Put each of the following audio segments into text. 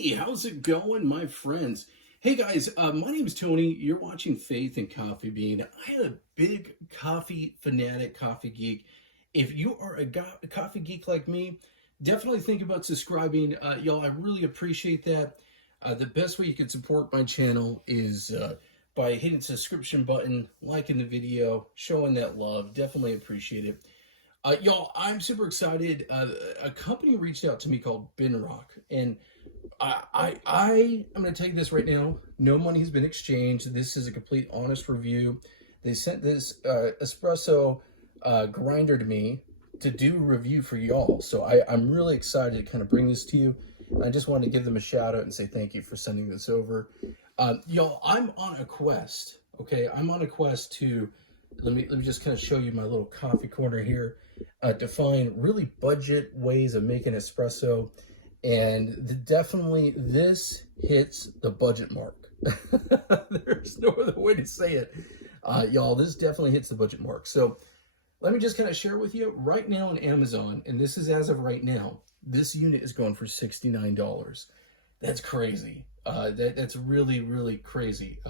Hey, how's it going, my friends? Hey guys, my name is Tony. You're watching Faith and Coffee Bean. I am a big coffee fanatic, coffee geek. If you are a coffee geek like me, definitely think about subscribing. Y'all, I really appreciate that. The best way you can support my channel is by hitting the subscription button, liking the video, showing that love. Definitely appreciate it. Y'all, I'm super excited. A company reached out to me called binROC, and I'm going to tell you this right now. No money has been exchanged. This is a complete honest review. They sent this espresso grinder to me to do a review for y'all. So I'm really excited to kind of bring this to you. I just wanted to give them a shout out and say thank you for sending this over. Y'all, I'm on a quest. Okay, I'm on a quest to let me just kind of show you my little coffee corner here. To find really budget ways of making espresso. And definitely this hits the budget mark. There's no other way to say it. Y'all, this definitely hits the budget mark. So let me just kind of share with you right now on Amazon, and this is as of right now, this unit is going for $69. That's crazy. That's really, really crazy.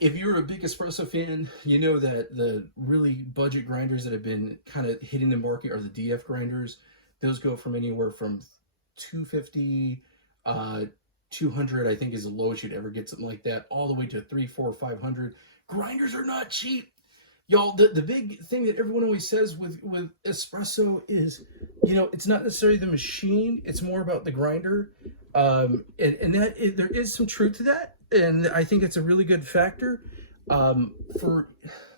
If you're a big espresso fan, you know that the really budget grinders that have been kind of hitting the market are the DF grinders. Those go from anywhere from $250, $200, I think is the lowest you'd ever get, something like that, all the way to $300, $400, $500. Grinders are not cheap. Y'all, the big thing that everyone always says with espresso is, you know, it's not necessarily the machine, it's more about the grinder. And there is some truth to that. And I think it's a really good factor. For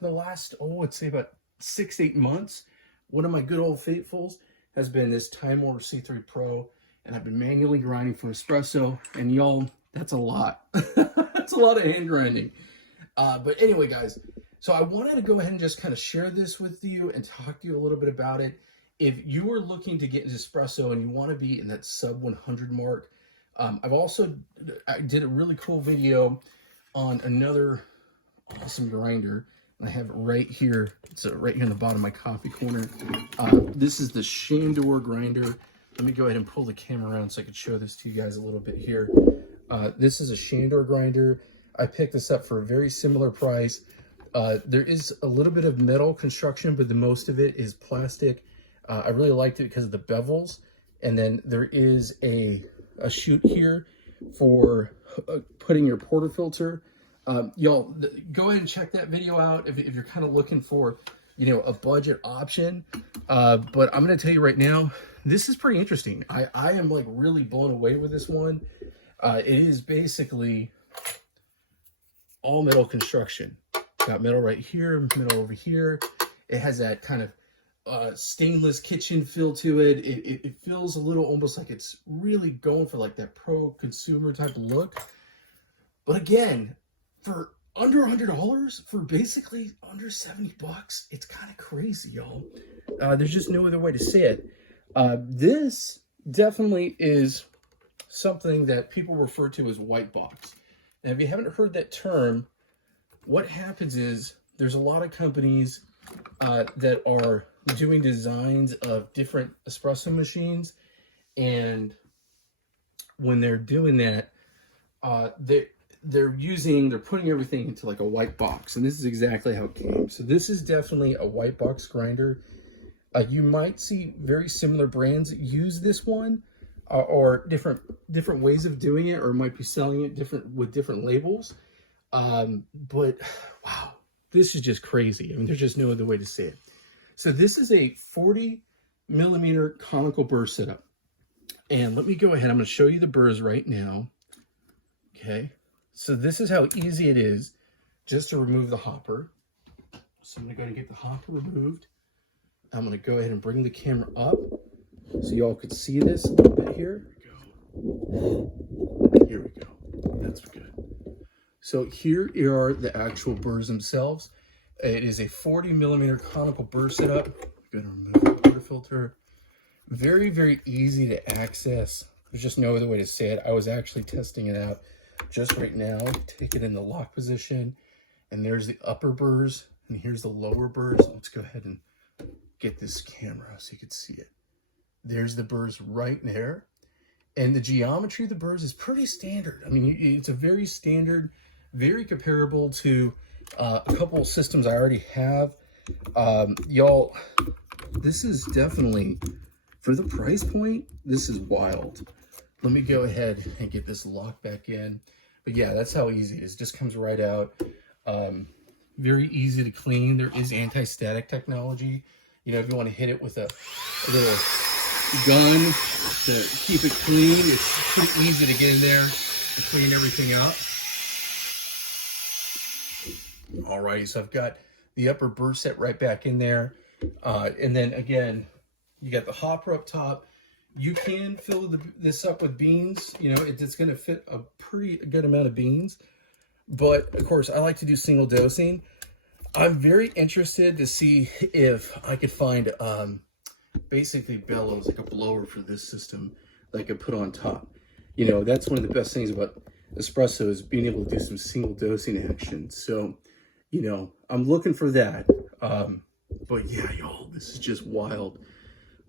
the last, I'd say about 6 to 8 months, one of my good old faithfuls has been this Time Warner C3 Pro, and I've been manually grinding for espresso, and y'all, that's a lot. That's a lot of hand grinding. But anyway, guys, so I wanted to go ahead and just kind of share this with you and talk to you a little bit about it. If you are looking to get into espresso and you want to be in that sub 100 mark, I did a really cool video on another awesome grinder, and I have it right here. It's right here in the bottom of my coffee corner. This is the Shandor grinder. Let me go ahead and pull the camera around so I can show this to you guys a little bit here. This is a Shandor grinder. I picked this up for a very similar price. There is a little bit of metal construction, but the most of it is plastic. I really liked it because of the bevels. And then there is a chute here for putting your portafilter. Y'all, go ahead and check that video out if you're kind of looking for, you know, a budget option. But I'm going to tell you right now, this is pretty interesting. I am like really blown away with this one. It is basically all metal construction. Got metal right here, metal over here. It has that kind of stainless kitchen feel to it. It feels a little almost like it's really going for like that pro consumer type of look. But again, for under $100, for basically under 70 bucks, it's kind of crazy, y'all. There's just no other way to say it. This definitely is something that people refer to as white box. Now, if you haven't heard that term, what happens is there's a lot of companies that are doing designs of different espresso machines, and when they're doing that, they're putting everything into like a white box, and this is exactly how it came. So this is definitely a white box grinder. You might see very similar brands use this one, or different ways of doing it, or might be selling it with different labels. But wow, this is just crazy. I mean, there's just no other way to say it. So this is a 40 millimeter conical burr setup. And let me go ahead. I'm going to show you the burrs right now. Okay. So this is how easy it is just to remove the hopper. So I'm going to go ahead and get the hopper removed. I'm going to go ahead and bring the camera up so y'all could see this a little bit here. Here we go. That's good. So here are the actual burrs themselves. It is a 40 millimeter conical burr setup. I'm going to remove the portafilter. Very, very easy to access. There's just no other way to say it. I was actually testing it out just right now. Take it in the lock position, and there's the upper burrs, and here's the lower burrs. Let's go ahead and get this camera so you can see it. There's the burrs right there. And the geometry of the burrs is pretty standard. I mean, it's a very standard, very comparable to a couple of systems I already have. Y'all, this is definitely, for the price point, this is wild. Let me go ahead and get this locked back in. But yeah, that's how easy it is. Just comes right out. Very easy to clean. There is anti-static technology. You know, if you want to hit it with a little gun to keep it clean, it's pretty easy to get in there and clean everything up. Alrighty, so I've got the upper burr set right back in there. And then again, you got the hopper up top. You can fill this up with beans. You know, it's going to fit a pretty good amount of beans. But, of course, I like to do single dosing. I'm very interested to see if I could find basically bellows, like a blower for this system that I could put on top. You know, that's one of the best things about espresso is being able to do some single dosing action. So, you know, I'm looking for that. But, yeah, y'all, this is just wild.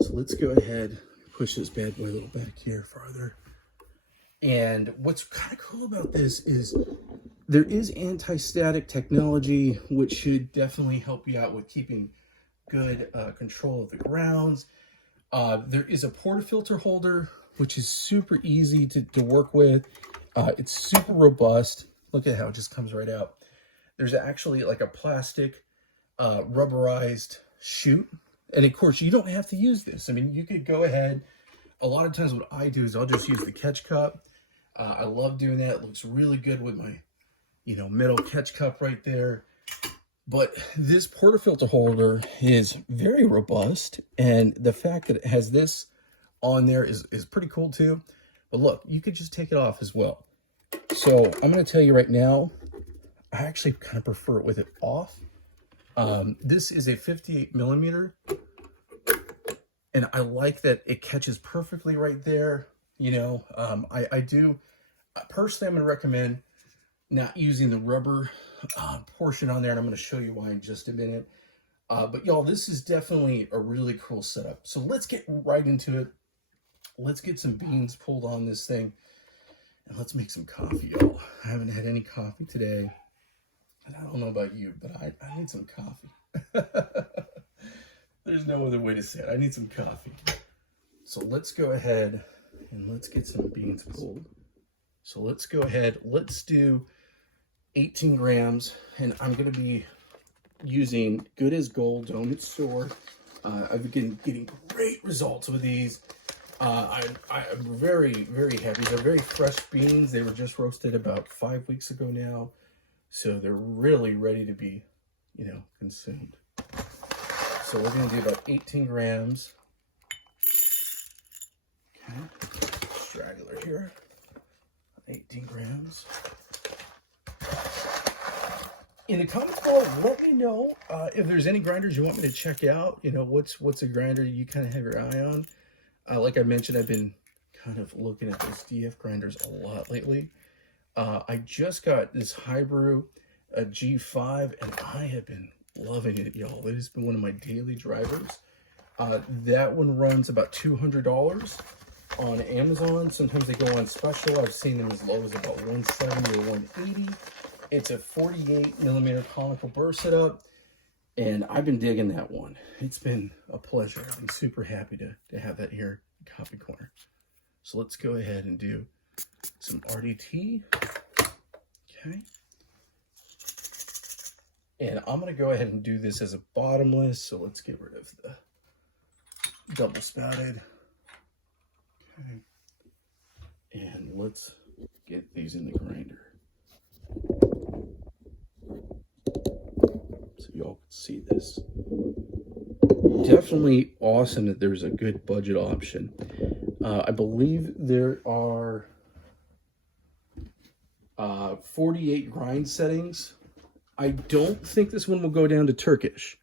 So let's go ahead, push this bad boy a little back here farther. And what's kind of cool about this is there is anti-static technology, which should definitely help you out with keeping good control of the grounds. There is a portafilter holder, which is super easy to work with. It's super robust. Look at how it just comes right out. There's actually like a plastic rubberized chute. And of course, you don't have to use this. I mean, you could go ahead. A lot of times what I do is I'll just use the catch cup. I love doing that. It looks really good with my, you know, metal catch cup right there. But this portafilter holder is very robust. And the fact that it has this on there is pretty cool too. But look, you could just take it off as well. So I'm going to tell you right now, I actually kind of prefer it with it off. This is a 58 millimeter. And I like that it catches perfectly right there. You know, I do, personally, I'm going to recommend not using the rubber portion on there. And I'm going to show you why in just a minute. But y'all, this is definitely a really cool setup. So let's get right into it. Let's get some beans pulled on this thing. And let's make some coffee, y'all. I haven't had any coffee today. And I don't know about you, but I need some coffee. There's no other way to say it. I need some coffee. So let's go ahead and let's get some beans pulled. So let's go ahead. Let's do 18 grams. And I'm going to be using Good as Gold donut store. I've been getting great results with these. I'm very, very happy. They're very fresh beans. They were just roasted about 5 weeks ago now. So they're really ready to be, you know, consumed. So we're going to do about 18 grams. Okay. Straggler here. 18 grams. In the comments below, let me know if there's any grinders you want me to check out. You know, what's a grinder you kind of have your eye on. Like I mentioned, I've been kind of looking at those DF grinders a lot lately. I just got this Hybrew G5, and I have been loving it, y'all. It has been one of my daily drivers. That one runs about $200 on Amazon. Sometimes they go on special. I've seen them as low as about $170 or $180. It's a 48 millimeter conical burr setup, and I've been digging that one. It's been a pleasure. I'm super happy to have that here in Coffee Corner. So let's go ahead and do some RDT. Okay. And I'm going to go ahead and do this as a bottomless. So let's get rid of the double spouted. Okay. And let's get these in the grinder. So y'all can see this. Definitely awesome that there's a good budget option. I believe there are 48 grind settings. I don't think this one will go down to Turkish.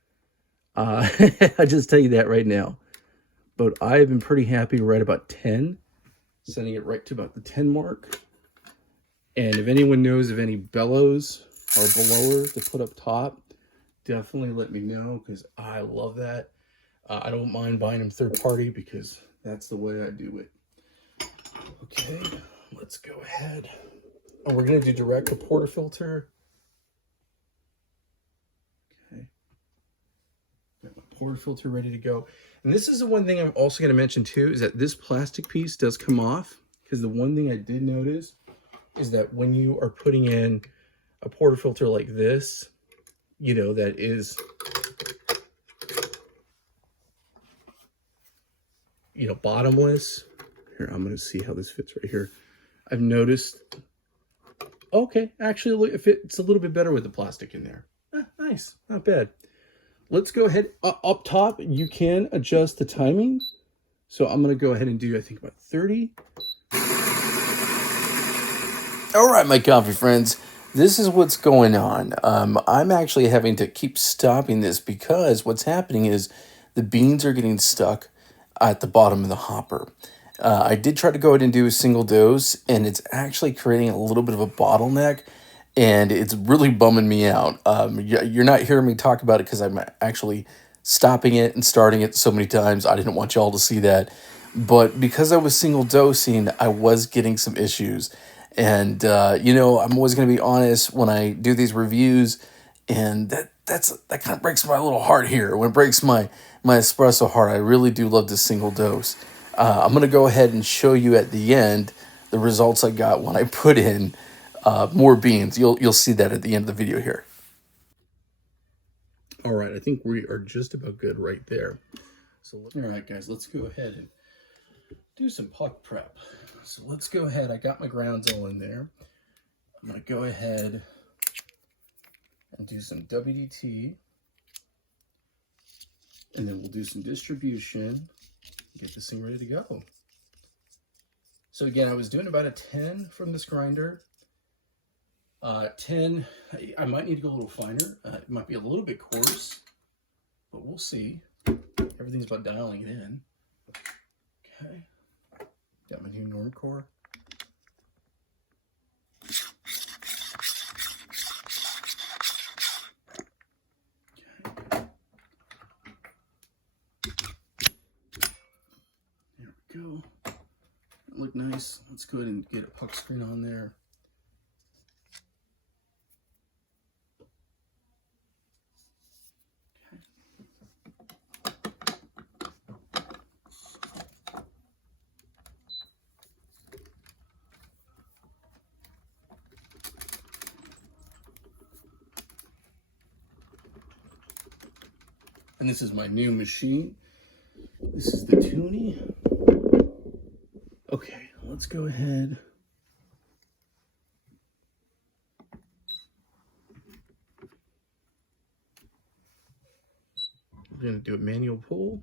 I just tell you that right now. But I have been pretty happy right about 10. Sending it right to about the 10 mark. And if anyone knows of any bellows or blowers to put up top, definitely let me know, because I love that. I don't mind buying them third party because that's the way I do it. Okay, let's go ahead. Oh, we're going to do direct to portafilter. Okay. Got my portafilter ready to go. And this is the one thing I'm also going to mention too, is that this plastic piece does come off. Because the one thing I did notice is that when you are putting in a portafilter like this, you know, that is, you know, bottomless. Here, I'm going to see how this fits right here. I've noticed, okay, actually it fits a little bit better with the plastic in there. Nice, not bad. Let's go ahead, up top, you can adjust the timing. So I'm going to go ahead and do, I think, about 30. All right, my coffee friends, this is what's going on. I'm actually having to keep stopping this because what's happening is the beans are getting stuck at the bottom of the hopper. I did try to go ahead and do a single dose, and it's actually creating a little bit of a bottleneck, and it's really bumming me out. You're not hearing me talk about it because I'm actually stopping it and starting it so many times. I didn't want y'all to see that. But because I was single dosing, I was getting some issues. And, you know, I'm always going to be honest when I do these reviews, and that kind of breaks my little heart here. When it breaks my espresso heart, I really do love this single dose. I'm going to go ahead and show you at the end the results I got when I put in more beans. You'll see that at the end of the video here. All right, I think we are just about good right there. So, all right, guys, let's go ahead and do some puck prep. So let's go ahead. I got my grounds all in there. I'm going to go ahead and do some WDT. And then we'll do some distribution. Get this thing ready to go. So again, I was doing about a 10 from this grinder. 10, I might need to go a little finer. It might be a little bit coarse, but we'll see. Everything's about dialing it in. Okay. Got my new Normcore. Okay. There we go. Look nice. Let's go ahead and get a puck screen on there. And this is my new machine. This is the Toonie. Okay, let's go ahead. We're gonna do a manual pull.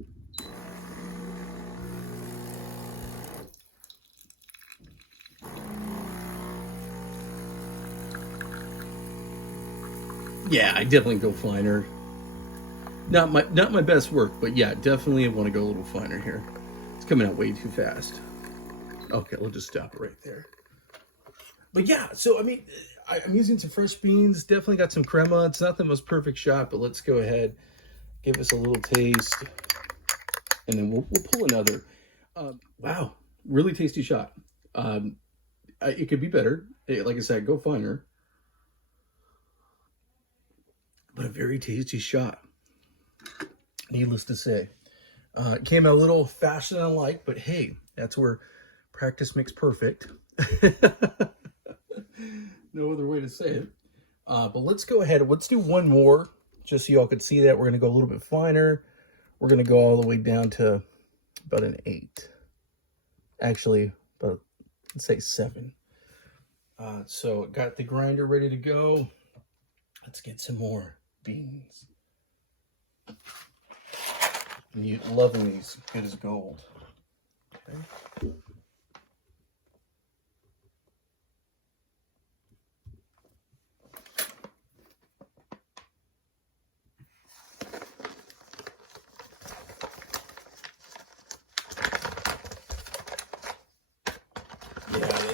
Yeah, I definitely go finer. Not my best work, but yeah, definitely want to go a little finer here. It's coming out way too fast. Okay, we'll just stop it right there. But yeah, so I mean, I'm using some fresh beans. Definitely got some crema. It's not the most perfect shot, but let's go ahead, give us a little taste, and then we'll pull another. Wow, really tasty shot. It could be better. Like I said, go finer. But a very tasty shot. Needless to say, it came out a little faster than I like, but hey, that's where practice makes perfect. No other way to say it. But let's go ahead. Let's do one more, just so y'all can see that. We're going to go a little bit finer. We're going to go all the way down to about an 8. Actually, about, let's say 7. So got the grinder ready to go. Let's get some more beans. And you loving these good as gold. Okay.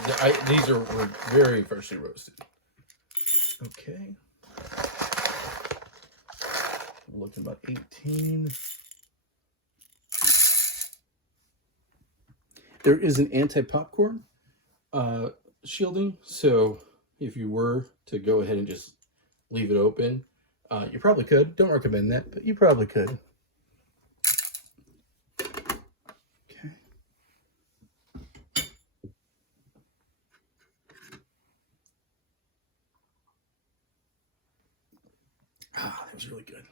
Yeah, these were very freshly roasted. Okay. Looking about 18. There is an anti-popcorn. shielding. So if you were to go ahead and just leave it open, you probably could. Don't recommend that, but you probably could. Okay. That was really good.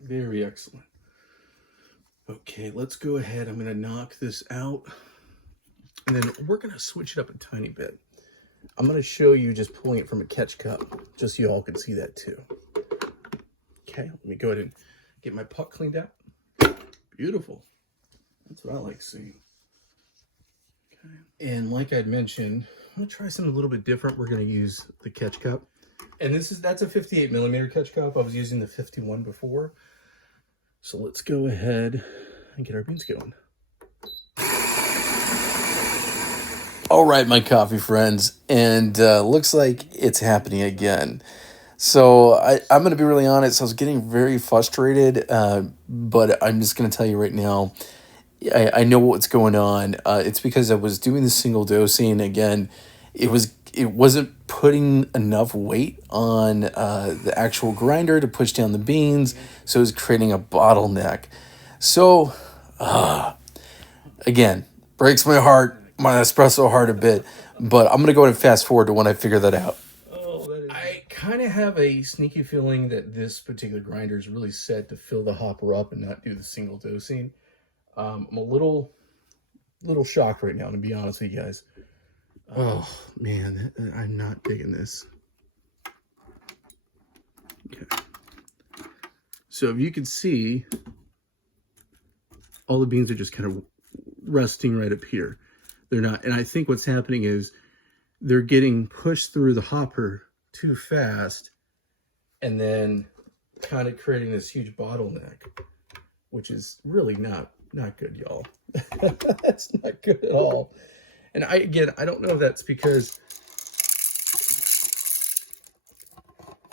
Very excellent. Okay, let's go ahead. I'm going to knock this out. And then we're going to switch it up a tiny bit. I'm going to show you just pulling it from a catch cup, just so you all can see that too. Okay, let me go ahead and get my puck cleaned out. Beautiful. That's what I like seeing. Okay. And like I'd mentioned, I'm going to try something a little bit different. We're going to use the catch cup. And that's a 58 millimeter catch cup. I was using the 51 before. So let's go ahead and get our beans going. All right, my coffee friends, and looks like it's happening again. So I'm going to be really honest. I was getting very frustrated, but I'm just going to tell you right now, I know what's going on. It's because I was doing the single dosing again. It wasn't putting enough weight on the actual grinder to push down the beans, so it was creating a bottleneck. So, again, breaks my heart, my espresso heart a bit, but I'm going to go ahead and fast forward to when I figure that out. I kind of have a sneaky feeling that this particular grinder is really set to fill the hopper up and not do the single dosing. I'm a little shocked right now, to be honest with you guys. Oh, man, I'm not digging this. Okay. So if you can see, all the beans are just kind of resting right up here. They're not, and I think what's happening is they're getting pushed through the hopper too fast and then kind of creating this huge bottleneck, which is really not good, y'all. That's not good at all. And I don't know if that's because,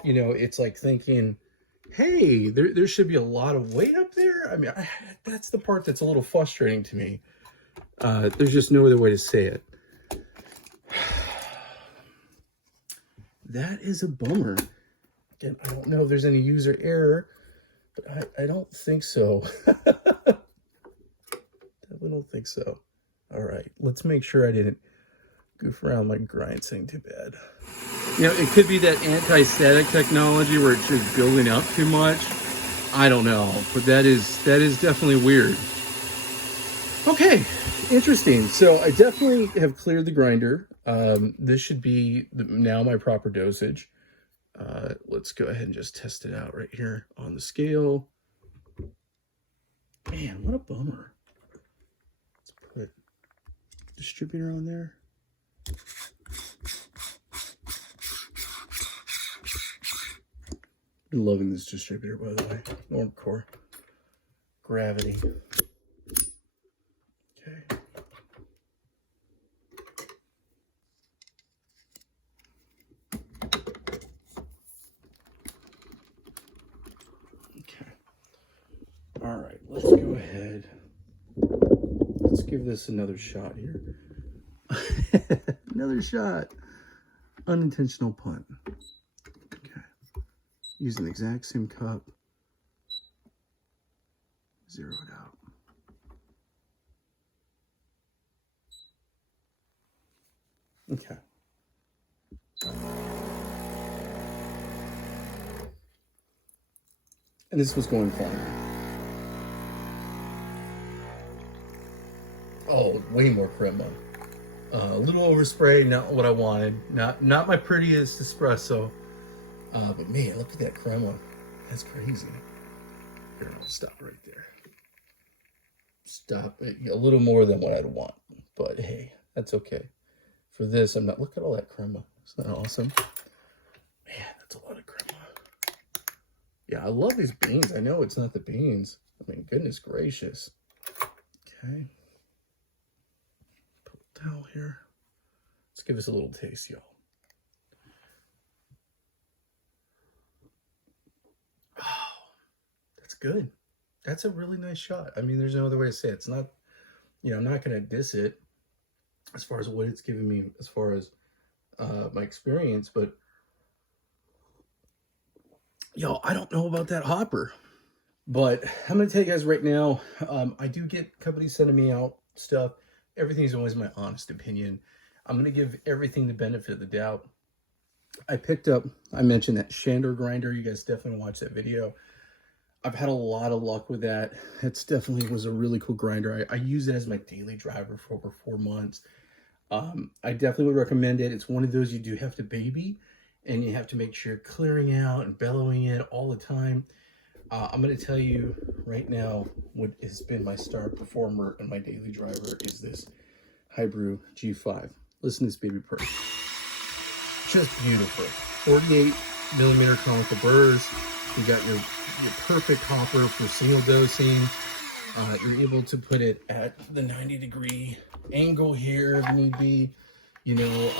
you know, it's like thinking, hey, there should be a lot of weight up there. I mean, that's the part that's a little frustrating to me. There's just no other way to say it. That is a bummer. Again, I don't know if there's any user error, but I don't think so. I don't think so. All right, let's make sure I didn't goof around my grind setting too bad. You know, it could be that anti-static technology where it's just building up too much. I don't know, but that is definitely weird. Okay, interesting. So I definitely have cleared the grinder. This should be now my proper dosage. Let's go ahead and just test it out right here on the scale. Man, what a bummer. Let's put distributor on there. Been loving this distributor, by the way. Normcore Gravity. Okay. Okay. All right, let's go ahead. Let's give this another shot here. Another shot. Unintentional punt. Okay. Using the exact same cup. Zero it out. Okay. And this was going fine. Oh, way more crema. A little overspray, not what I wanted. Not my prettiest espresso. But man, look at that crema. That's crazy. Here, I'll stop right there. Stop it. A little more than what I'd want. But hey, that's okay. For this, I'm not. Look at all that crema. Isn't that awesome? Man, that's a lot of crema. Yeah, I love these beans. I know it's not the beans. I mean, goodness gracious. Okay. Put a towel here. Let's give this a little taste, y'all. Oh, that's good. That's a really nice shot. I mean, there's no other way to say it. It's not, you know, I'm not going to diss it. as far as what it's given me, as far as my experience. But yo, I don't know about that hopper. But I'm going to tell you guys right now, I do get companies sending me out stuff. Everything's always my honest opinion. I'm going to give everything the benefit of the doubt. I picked up, I mentioned that Shandor grinder. You guys definitely watch that video. I've had a lot of luck with that. It's definitely was a really cool grinder. I use it as my daily driver for over 4 months. I definitely would recommend it. It's one of those you do have to baby, and you have to make sure you're clearing out and bellowing it all the time. I'm going to tell you right now what has been my star performer and my daily driver is this Hybrew G5. Listen to this baby purr. Just beautiful. 48 millimeter conical burrs. You got your perfect hopper for single dosing. You're able to put it at the 90-degree angle here if need be. You know,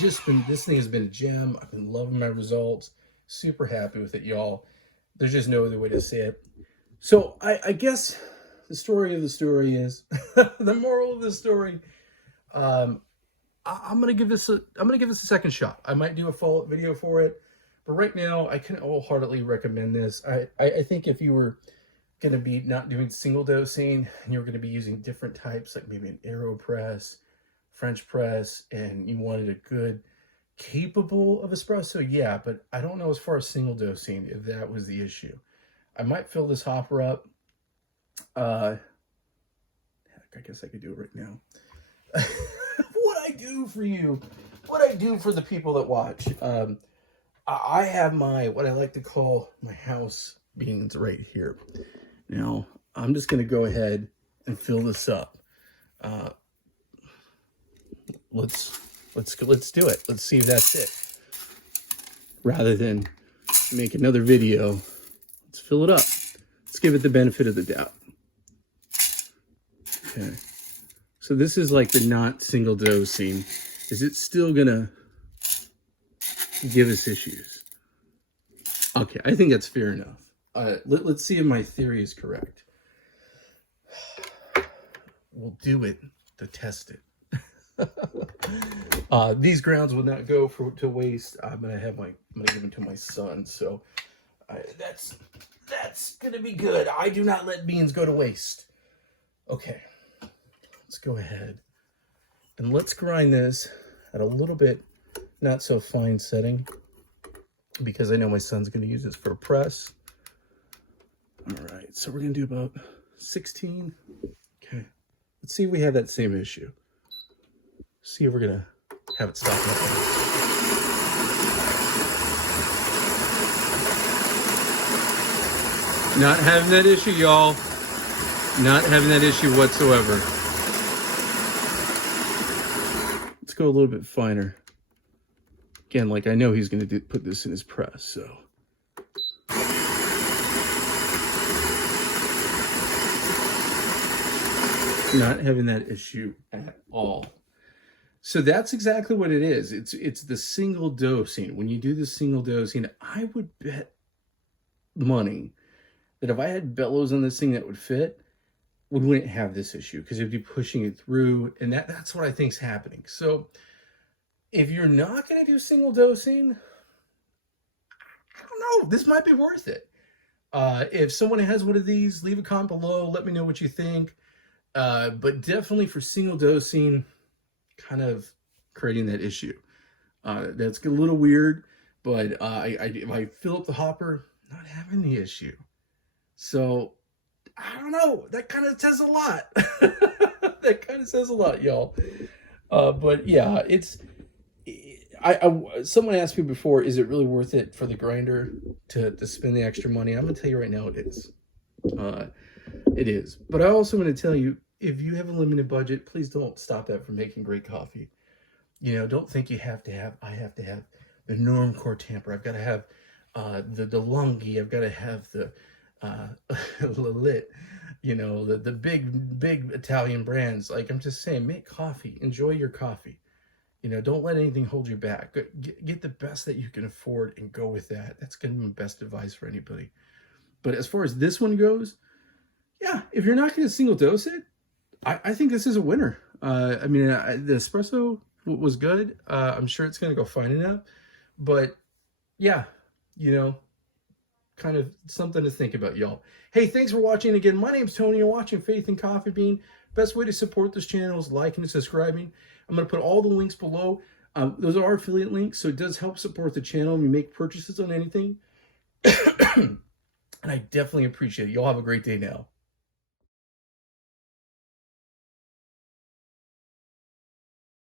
this thing has been a gem. I've been loving my results. Super happy with it, y'all. There's just no other way to say it. So I guess the story of the story is the moral of the story. I'm gonna give this a second shot. I might do a follow-up video for it, but right now I can wholeheartedly recommend this. I think if you were gonna be not doing single dosing and you're gonna be using different types, like maybe an AeroPress, French press, and you wanted a good capable of espresso, yeah, but I don't know as far as single dosing if that was the issue. I might fill this hopper up. Heck, I guess I could do it right now. What I do for you, what I do for the people that watch. I have what I like to call my house beans right here. Now I'm just gonna go ahead and fill this up. Let's do it. Let's see if that's it. Rather than make another video, let's fill it up. Let's give it the benefit of the doubt. Okay. So this is like the not single dosing. Is it still gonna give us issues? Okay, I think that's fair enough. Let's see if my theory is correct. We'll do it to test it. These grounds will not go to waste. I'm gonna give them to my son. So that's gonna be good. I do not let beans go to waste. Okay, let's go ahead and let's grind this at a little bit not so fine setting, because I know my son's gonna use this for a press. All right, so we're gonna do about 16. Okay, let's see if we have that same issue. See if we're gonna have it stop. Not having that issue, y'all. Not having that issue whatsoever. Let's go a little bit finer. Again, like I know he's gonna put this in his press, so. Not having that issue at all. So that's exactly what it is. It's the single dosing. When you do the single dosing, I would bet money that if I had bellows on this thing that would fit, we wouldn't have this issue, because it'd be pushing it through, and that's what I think is happening. So if you're not going to do single dosing, I don't know, this might be worth it. If someone has one of these, leave a comment below. Let me know what you think. But definitely for single dosing, kind of creating that issue. That's a little weird, but if I fill up the hopper, not having the issue. So I don't know. That kind of says a lot. That kind of says a lot, y'all. But yeah, someone asked me before, is it really worth it for the grinder to spend the extra money? I'm gonna tell you right now, it is. It is. But I also want to tell you, if you have a limited budget, please don't stop that from making great coffee. You know, don't think I have to have the Normcore tamper. I've got to have the DeLonghi. I've got to have the Lillet. You know, the big Italian brands. Like, I'm just saying, make coffee. Enjoy your coffee. You know, don't let anything hold you back. Get the best that you can afford and go with that. That's going to be my best advice for anybody. But as far as this one goes, yeah, if you're not going to single dose it, I think this is a winner. I mean, the espresso was good. I'm sure it's going to go fine enough. But yeah, you know, kind of something to think about, y'all. Hey, thanks for watching again. My name's Tony. You're watching Faith and Coffee Bean. Best way to support this channel is liking and subscribing. I'm going to put all the links below. Those are affiliate links, so it does help support the channel when you make purchases on anything. And I definitely appreciate it. Y'all have a great day now.